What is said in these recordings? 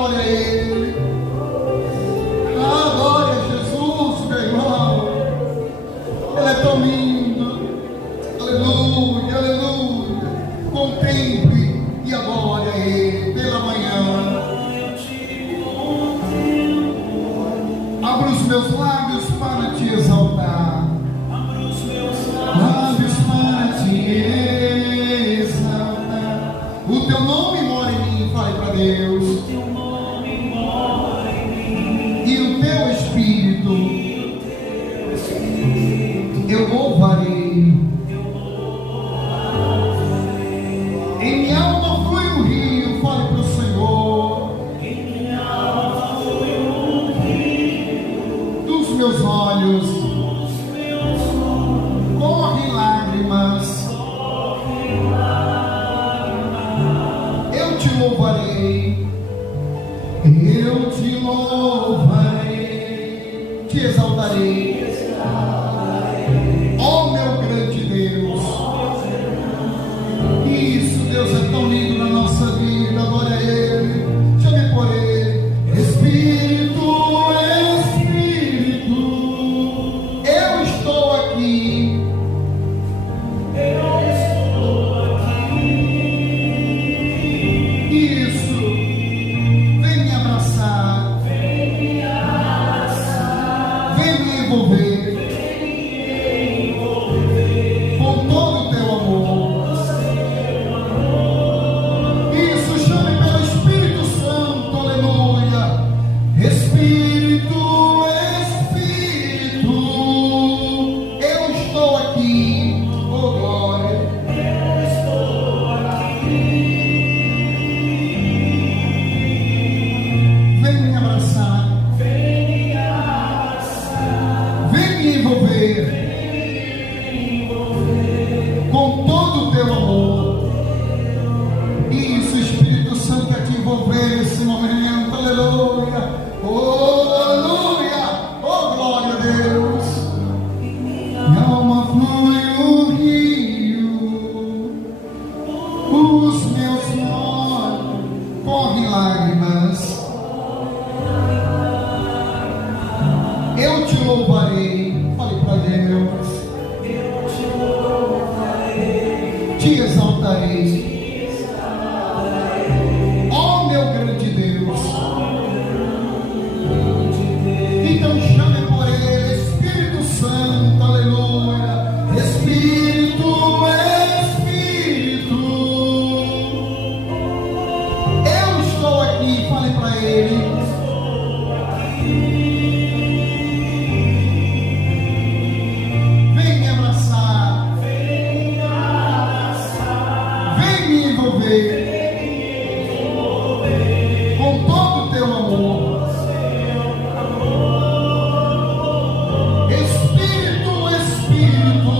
adore a Ele. Adore a Jesus, meu irmão. Ele é tão lindo. Aleluia, aleluia. Contemple e adore a Ele pela manhã. Abra os meus lábios para te exaltar. Lábios para te exaltar. O teu nome mora em mim, fale para Deus. E o teu Espírito eu louvarei. Em minha alma flui um rio, fale para o Senhor. Dos meus olhos correm lágrimas. Eu te louvarei. Eu te louvarei. Te exaltarei. Ó meu grande Deus. Isso, Deus é tão lindo na nossa vida. Adore a Ele. Chame por Ele. Espírito, Espírito, eu estou aqui. Isso. Vem me abraçar. Vem me envolver. Com todo o teu amor. Isso, chame pelo Espírito Santo, aleluia. Espírito, Espírito, eu estou aqui, oh glória. Vem me abraçar. Vem me envolver. Com todo o teu amor. Isso, Espírito Santo, quer te envolver nesse momento, aleluia. Oh, aleluia, oh, glória a Deus. Minha alma flui o rio, os meus olhos correm lágrimas. Eu te louvarei, fale para Deus. Te exaltarei. Ó meu grande Deus. Então chame por Ele, Espírito Santo, aleluia. Espírito, Espírito, eu estou aqui, fale para Ele. Vem me abraçar. Vem me envolver. Com todo o teu amor. Espírito, Espírito,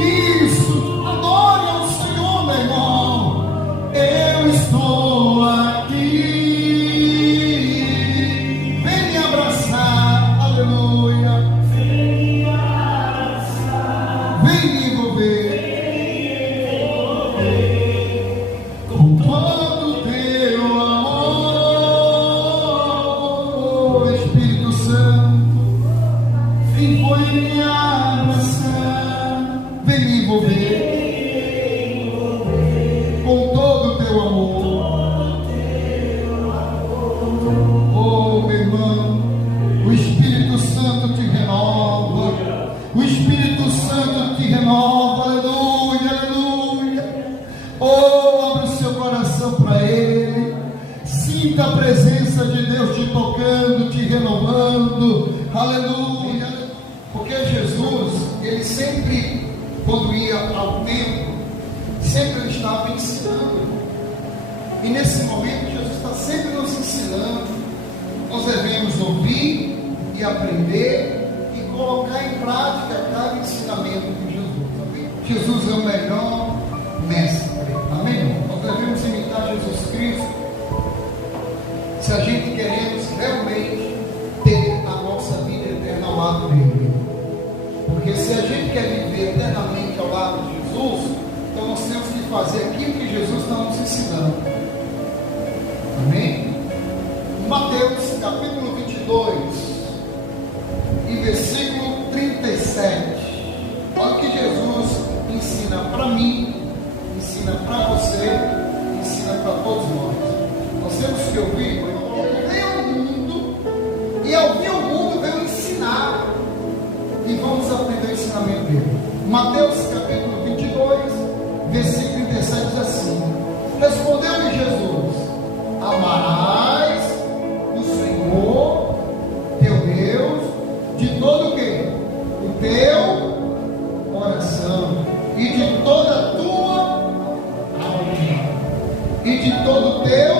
isso, adore ao Senhor, meu irmão. Eu estou aqui. Vem me abraçar, aleluia. Vem me envolver. Com todo o teu amor, Espírito Santo, vem me abraçar, vem me envolver. Com todo o teu amor. Oh, meu irmão, o Espírito Santo te renova. O Espírito Santo te renova, aleluia, aleluia. Oh, abre o seu coração para Ele. Sinta a presença de Deus te tocando, te renovando, aleluia. Porque Jesus, Ele sempre, quando ia ao templo, sempre Ele estava ensinando. E nesse momento, Jesus está sempre nos ensinando. Nós devemos ouvir e aprender e colocar em prática cada ensinamento de Jesus. Amém? Jesus é o melhor mestre. Amém? Nós devemos imitar Jesus Cristo se a gente queremos realmente ter a nossa vida eterna ao lado dele. Porque se a gente quer viver eternamente ao lado de Jesus, então nós temos que fazer aquilo que Jesus está nos ensinando. Amém? Mateus capítulo 22 e versículo 37. Olha o que Jesus ensina para mim, ensina para você, ensina para todos nós. Nós temos que ouvir. Ele veio ao mundo, e ao vir ao mundo veio ensinar, e vamos aprender o ensinamento dele. Mateus capítulo 22 versículo 37 diz assim: respondeu-lhe Jesus: amarás o Senhor teu Deus de todo o quê? O teu coração, e de toda a tua alma, e de todo o teu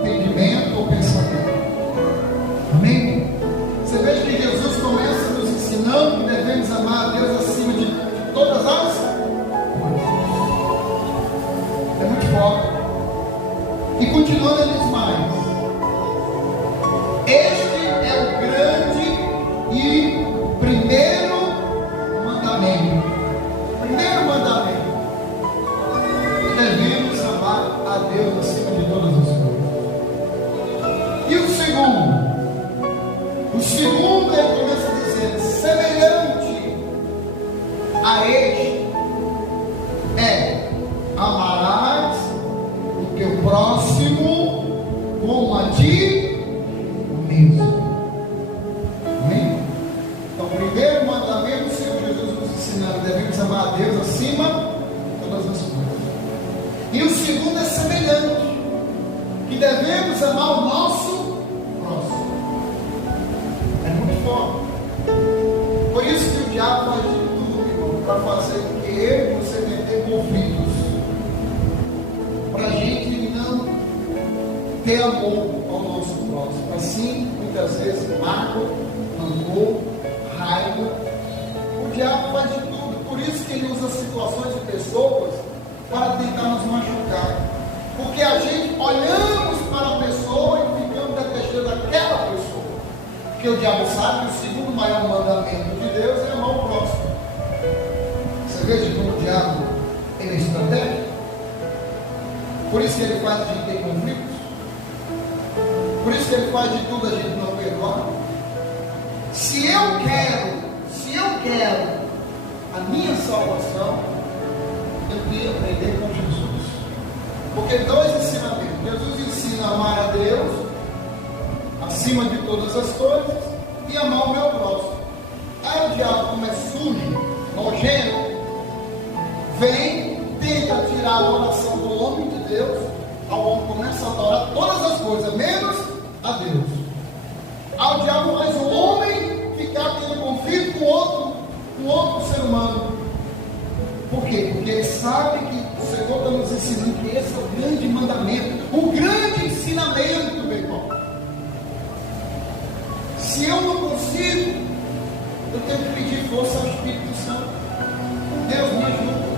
entendimento ou pensamento. Amém? Você veja que Jesus começa nos ensinando que devemos amar a Deus acima de todas as coisas. É muito forte. E continuando, ele diz mais: este é o grande e primeiro mandamento. Primeiro mandamento: devemos amar a Deus acima de todas as coisas. E o segundo? O segundo, ele começa dizendo: semelhante a este é: amarás o teu próximo como a ti mesmo. Amém? Então, o primeiro mandamento, o Senhor Jesus nos ensinando: devemos amar a Deus acima de todas as coisas. E o segundo é semelhante, que devemos amar o nosso próximo. É muito forte. Por isso que o diabo faz de tudo para fazer com que eu e você tenha conflitos, para a gente não ter amor ao nosso próximo, mas sim, muitas vezes, mágoa, rancor, raiva. O diabo faz de tudo. Por isso que ele usa situações de pessoas para tentar nos machucar, porque a gente olhamos para a pessoa e ficamos detestando aquela pessoa, porque o diabo sabe que o segundo maior mandamento de Deus é amar o próximo. Você veja como o diabo, ele é estratégico. Por isso que ele faz a gente ter conflitos, por isso que ele faz de tudo a gente não perdoar. Se eu quero a minha salvação, eu tenho que aprender com Jesus. Porque dois ensinamentos: Jesus ensina a amar a Deus acima de todas as coisas e amar o meu próximo. Aí o diabo, como é sujo, nojento, vem, tenta tirar a adoração do homem de Deus. O homem começa a adorar todas as coisas, menos a Deus. Aí o diabo faz o homem ficar tendo conflito com outro ser humano. Por quê? Porque ele sabe que o Senhor está nos ensinando que esse é o grande mandamento, o grande ensinamento, meu irmão. Se eu não consigo, eu tenho que pedir força ao Espírito Santo. Deus me ajuda.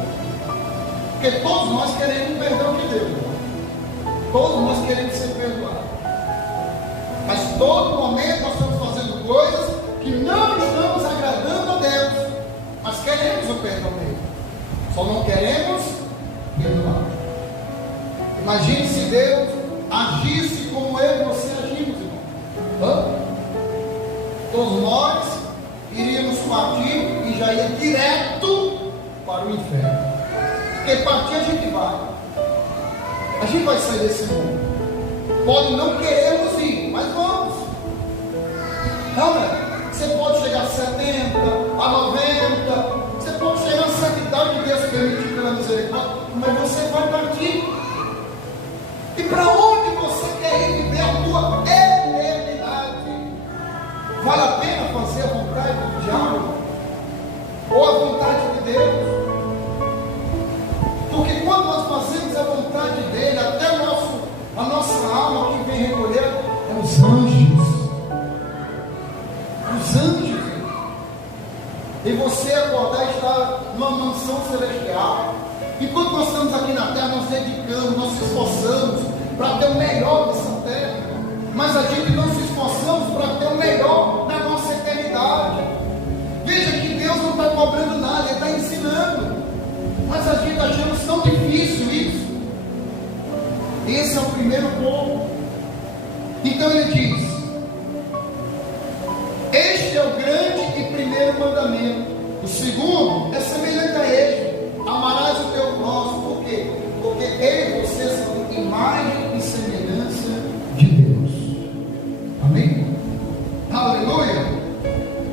Porque todos nós queremos o perdão de Deus. Todos nós queremos ser perdoados. Mas todo momento nós estamos fazendo coisas que não estamos agradando a Deus. Mas queremos o perdão dele. Só não queremos perdoar. Imagine se Deus agisse como eu e você agimos, irmão. Todos nós iríamos partir e já ia direto para o inferno. Porque partir a gente vai. A gente vai sair desse mundo. Pode não queremos ir, mas vamos. Não, né? Você pode chegar a 70, a 90. Você pode chegar a certa idade que Deus permitir pela misericórdia, mas você vai partir. E para onde você quer ir viver a tua eternidade? Vale a pena fazer a vontade do diabo? Ou a vontade de Deus? Porque quando nós fazemos a vontade dele, até a nossa alma que vem recolher é os anjos. Os anjos. E você acordar e estar numa mansão celestial. Enquanto nós estamos aqui na terra, nós dedicamos, nós se esforçamos para ter o melhor dessa terra. Mas a gente não se esforçamos para ter o melhor na nossa eternidade. Veja que Deus não está cobrando nada, Ele está ensinando. Mas a gente Esse é o primeiro ponto. Então ele diz: este é o grande e primeiro mandamento. O segundo é semelhante a este: amarás o teu próximo. Por quê? Porque ele e você são imagem e semelhança de Deus. Amém? Aleluia!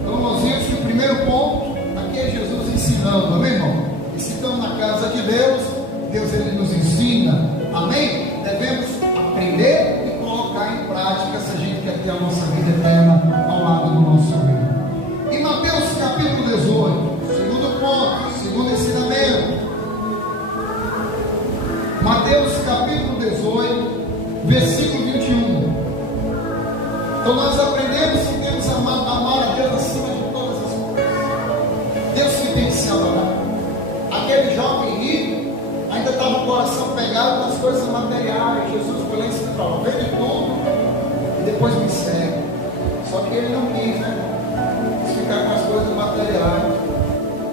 Então nós vimos que o primeiro ponto aqui é Jesus ensinando. Amém, irmão? E se estamos na casa de Deus, Deus ele nos ensina. Amém? Devemos aprender e colocar em prática se a gente quer ter a nossa vida eterna ao lado do nosso Rei. Em Mateus capítulo 18, segundo ponto, segundo ensinamento. Mateus capítulo 18, versículo 21. Então nós aprendemos que temos que amar a Deus acima de todas as coisas. Deus que tem que se adorar. Aquele jovem rico ainda estava com o coração pegado nas coisas materiais. Jesus foi lá e ensinou para ele: vende tudo e depois me segue. Só que ele não quis, né? Quis ficar com as coisas materiais.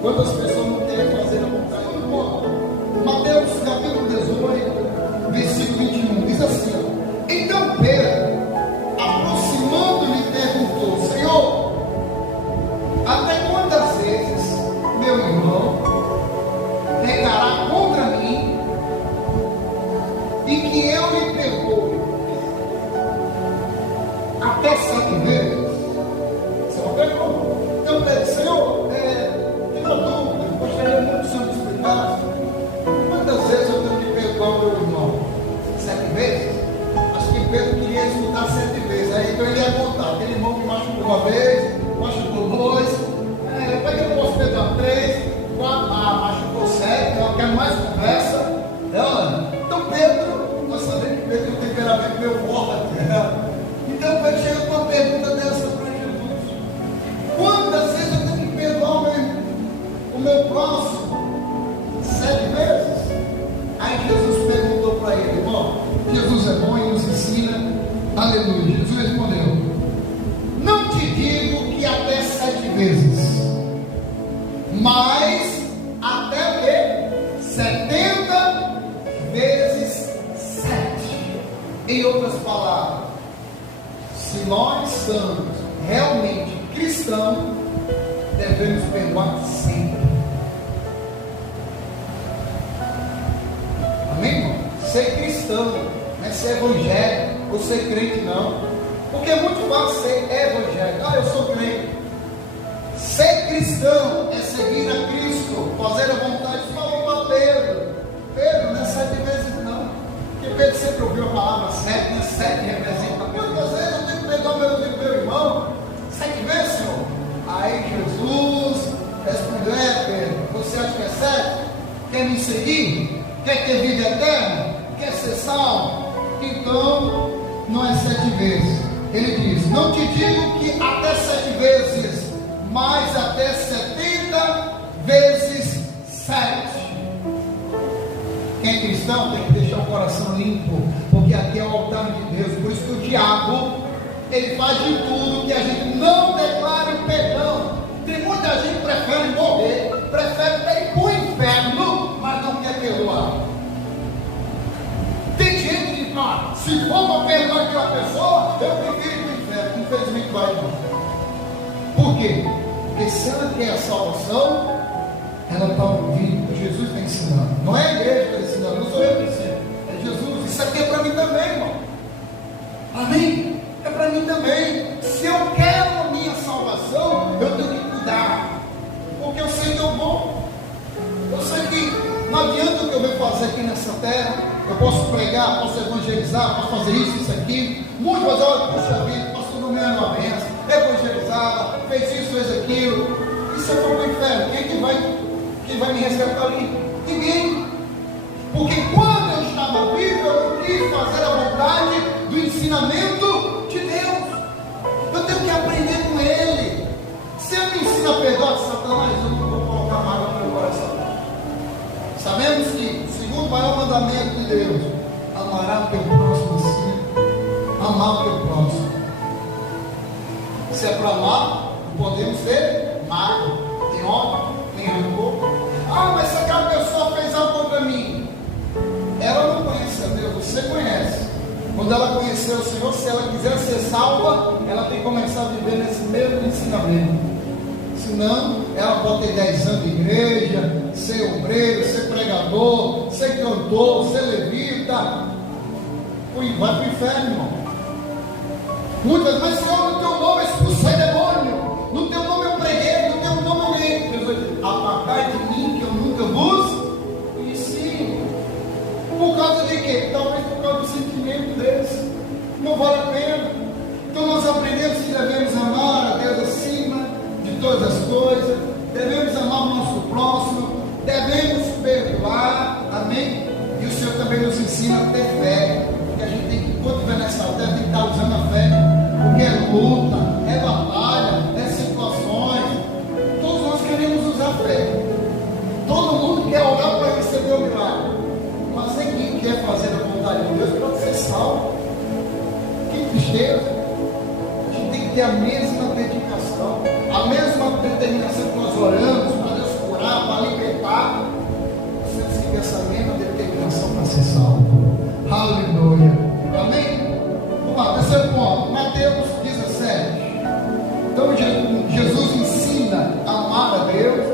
Quantas pessoas não querem fazer a vontade do povo? Mateus capítulo 18, versículo 21, diz assim: então Pedro, aproximando-lhe, perguntou: Senhor, até quantas vezes meu irmão pecará contra mim e que eu lhe perdoe? Até 7 vezes? Você não perdoa? Então Pedro: Senhor, tem uma dúvida, gostaria muito de senhor explicar. Quantas vezes eu tenho que perdoar o meu irmão? 7 vezes? Acho que Pedro queria escutar 7 vezes. Aí então ele ia contar: aquele irmão que machucou uma vez, machucou 2, como é que eu posso perdoar? 3, 4, machucou 7, eu quero mais conversa. Então Pedro, nós sabemos que Pedro tem um temperamento meio forte. Então Pedro chega com uma pergunta dessa para Jesus: quantas vezes eu tenho que perdoar o meu próximo? 7 vezes? Aí Jesus perguntou para ele: irmão, Jesus é bom e nos ensina. Aleluia. Jesus respondeu: não te digo que até 7 vezes, mas até o quê? 70 vezes 7. Em outras palavras, se nós somos realmente cristãos, devemos perdoar sempre. Amém, irmão? Ser cristão, não é ser evangélico ou ser crente, não. Porque é muito fácil ser evangélico. Eu sou crente. Ser cristão é seguir a Cristo, fazer a vontade. Falou para Pedro: Pedro, não é 7 vezes não. Porque Pedro sempre ouviu a palavra 7, né? 7 representa. Quantas vezes eu tenho que perdoar meu irmão? 7 vezes, Senhor? Aí Jesus respondeu: Pedro, você acha que é 7? Quer me seguir? Quer ter vida eterna? Quer ser salvo? Então, não é 7 vezes. Ele diz: não te digo que até 7 vezes, mas até 70 vezes 7. Quem é cristão tem que deixar o coração limpo, porque aqui é o altar de Deus. Por isso que o diabo, ele faz de tudo que a gente não declare perdão. Tem muita gente que prefere morrer, prefere ir para o inferno, mas não quer perdoar. Tem gente que fala: se for para perdoar aquela pessoa, eu prefiro ir para o inferno. Infelizmente vai. Por quê? Porque se ela quer a salvação, ela está ouvindo o que Jesus está ensinando. Não é a igreja que está ensinando, não sou eu que ensino, é Jesus. Isso aqui é para mim também, irmão. Amém? É para mim também. Se eu quero a minha salvação, eu tenho que cuidar, porque eu sei que eu vou. Eu sei que não adianta o que eu venho fazer aqui nessa terra. Eu posso pregar, posso evangelizar, posso fazer isso, aquilo. Muitos vão dizer: olha, puxa vida, pastor não me é uma benção, evangelizava, fez isso, fez aquilo. E se eu for para o inferno, quem vai me resgatar ali? Ninguém. Porque quando eu estava vivo, eu não quis fazer a vontade do ensinamento de Deus. Eu tenho que aprender com Ele. Se Ele me ensina a perdoar de Satanás, eu não vou colocar mágoa no meu coração. Sabemos que o segundo maior mandamento de Deus: amará o teu próximo assim. Amar o teu próximo. Se é para amar, podemos ter mágoa, tem ódio, tem rancor. Mas se aquela pessoa fez algo contra mim, ela não conhece a Deus, você conhece. Quando ela conhecer o Senhor, se ela quiser ser salva, ela tem que começar a viver nesse mesmo ensinamento. Senão, ela pode ter 10 anos de igreja, ser obreiro, ser pregador, ser cantor, ser levita. Vai para o inferno, irmão. Muitas vezes, Senhor, no teu nome eu expulsei demônio, no teu nome eu preguei, no teu nome eu ganhei. Jesus diz: apartai de mim que eu nunca vos ensino. Por causa de quê? Talvez por causa do sentimento deles. Não vale a pena. Então nós aprendemos que devemos amar a Deus acima de todas as coisas, devemos amar o nosso próximo, devemos perdoar, amém? E o Senhor também nos ensina a ter fé, que a gente tem que, quando estiver nessa terra, tem que estar usando a fé, porque é luta, é batalha, é situações. Todos nós queremos usar a fé. Todo mundo quer orar para receber o milagre, mas ninguém quer fazer a vontade de Deus para ser salvo. Que tristeza. A gente tem que ter a mesma dedicação, a mesma determinação que nós oramos para Deus curar, para libertar. Nós temos que ter essa mesma determinação para ser salvo. Aleluia. Amém? Vamos lá, terceiro ponto, Mateus 17. Então Jesus ensina a amar a Deus,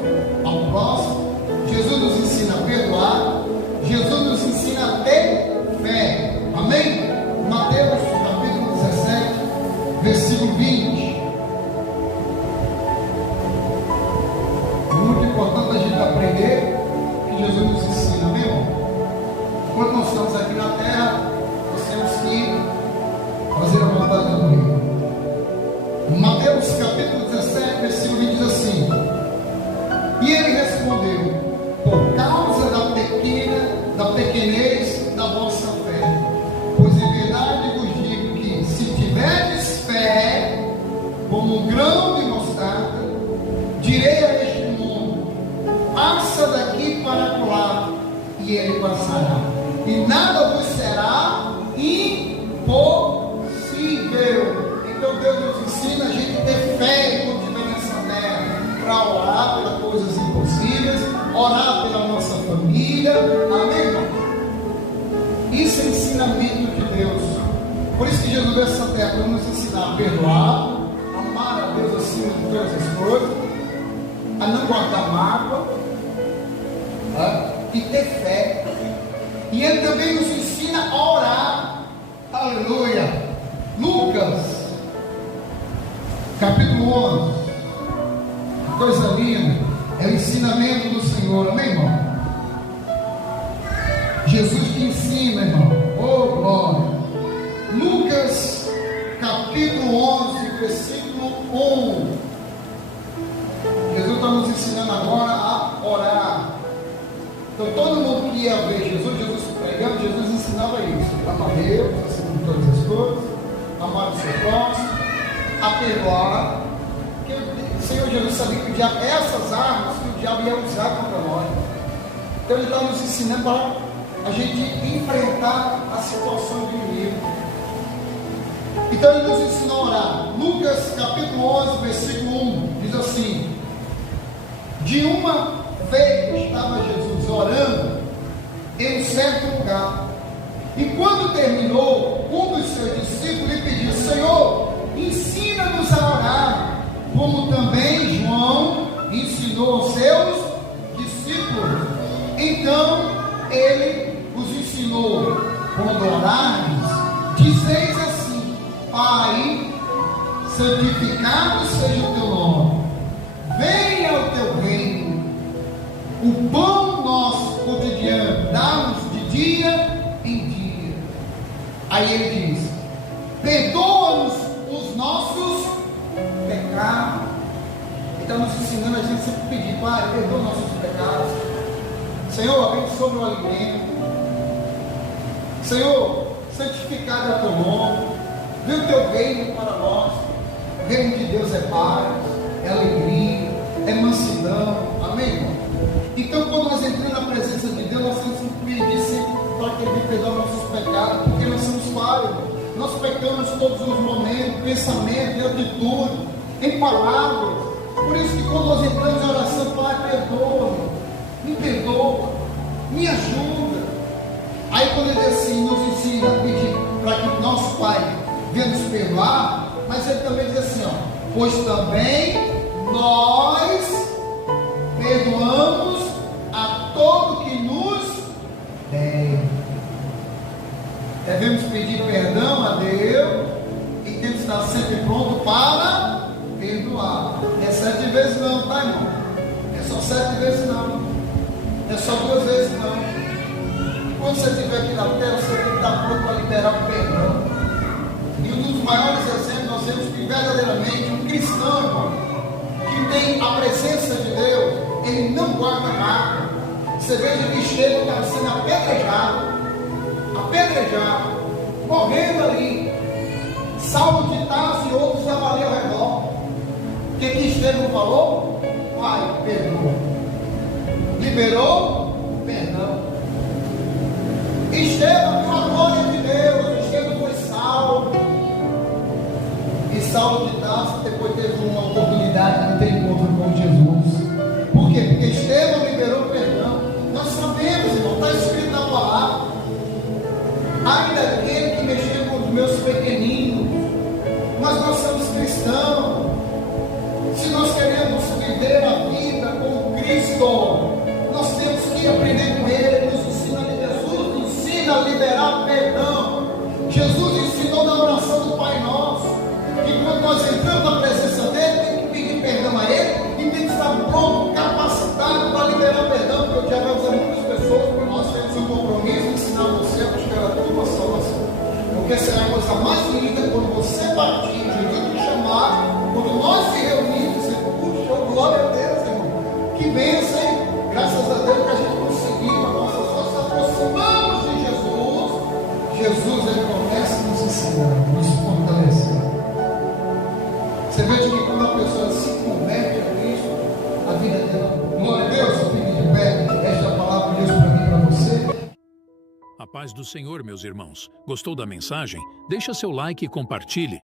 ao próximo. Jesus nos ensina a perdoar. Jesus nos ensina a ter fé. Amém? Mateus capítulo 17, versículo 20. É muito importante a gente aprender que Jesus nos ensina, meu irmão. Quando nós estamos aqui na terra, nós temos que fazer a vontade do Rei. Mateus capítulo 17, versículo 20 diz assim: e ele respondeu: por causa da pequenez da vossa fé, pois em verdade vos digo que se tiverdes fé como um grão de mostarda, direi a este mundo: passa daqui para lá, e ele passará, e nada vos será impossível. Então Deus nos ensina a gente ter fé quando estiver nessa terra, para orar pelas coisas impossíveis, orar pela nossa família. Amém, irmão? Isso é ensinamento de Deus. Por isso que Jesus veio a essa terra para nos ensinar a perdoar, amar a Deus acima de todas as coisas, a não guardar mágoa, e ter fé. E Ele também nos ensina a orar. Aleluia. Lucas capítulo 11. Coisa linda. É o ensinamento do Senhor. Amém, irmão? Jesus que ensina, irmão. Oh, glória. Lucas capítulo 11, versículo 1. Jesus está nos ensinando agora a orar. Então todo mundo que ia ver Jesus pregando, Jesus ensinava isso: amar a Deus acima de todas as coisas, amar o seu próximo, a perdoar. Porque o Senhor Jesus sabia que o diabo, essas armas que o diabo ia usar contra nós. Então Ele está nos ensinando para a gente enfrentar a situação do inimigo. Então Ele nos ensinou a orar. Lucas capítulo 11, versículo 1 diz assim: de uma vez estava Jesus orando em um certo lugar, e quando terminou, um dos seus discípulos lhe pediu: Senhor, ensina-nos a orar, como também João ensinou aos seus discípulos. Então ele os ensinou: quando orares, dizeis assim: Pai, santificado seja o teu nome, venha o teu reino, o pão nosso cotidiano dá-nos de dia em dia. Aí ele diz: perdoa-nos os nossos pecados. Ele está nos ensinando a gente sempre pedir: Pai, perdoa os nossos pecados. Senhor, abençoa o meu alimento. Senhor, santificado é o teu nome. Vê o teu reino para nós. O reino de Deus é paz, é alegria, é mansidão. Amém, irmão? Então, quando nós entramos na presença de Deus, nós temos que pedir sempre para que Ele perdoe nossos pecados, porque nós somos falhos. Nós pecamos todos os momentos, pensamento, em atitude, em palavras. Por isso que quando nós entramos em oração: Pai, perdoa, me perdoa, me ajuda. Aí quando Ele assim nos ensina a pedir para que nós devemos perdoar, mas ele também diz assim, ó, pois também nós perdoamos a todo que nos deve. Devemos pedir perdão a Deus e temos que estar sempre pronto para perdoar. Não é 7 vezes não, tá, irmão? Não é só 7 vezes não. Não é só 2 vezes não. Quando você estiver aqui na terra, você tem que estar pronto para liberar o perdão. E um dos maiores exemplos nós temos que verdadeiramente um cristão, irmão, que tem a presença de Deus, ele não guarda mágoa. Você veja que Estevão estava sendo apedrejado, morrendo ali. Saulo de Tarso e outros estavam ali ao redor. O que Estevão falou? Pai, perdoa. Liberou perdão. Estevão viu a glória de Deus. Estevão foi salvo. E Saulo de Tarso depois teve uma oportunidade de ter encontro com Jesus. Por quê? Porque Estevão liberou perdão. Nós sabemos, irmão, está escrito na palavra. Ainda aquele que mexeu com os meus pequeninos. Mas nós somos cristãos. Se nós queremos viver a vida com Cristo, nós temos que aprender com Ele. Jesus nos ensina a liberar perdão. Jesus ensinou na oração do Pai Nosso que quando nós entramos na presença dEle, tem que pedir perdão a Ele e tem que estar pronto, capacitado para liberar perdão. Porque eu já vejo muitas pessoas, porque nós temos um compromisso de ensinar você a buscar a tua salvação. Porque será a coisa mais linda quando você partir, Jesus te chamar, quando nós se reunirmos, você puxa, glória a Deus, irmão. Que bênção, hein? Graças a Deus que a gente conseguiu, a nossa só se aproximamos de Jesus. Jesus, ele começa nos ensinando, nos fortalecendo. Você vê que quando a pessoa se converte a Cristo, a vida dela, glória a Deus, fique de pé, esta palavra de Deus para mim e para você. A paz do Senhor, meus irmãos. Gostou da mensagem? Deixa seu like e compartilhe.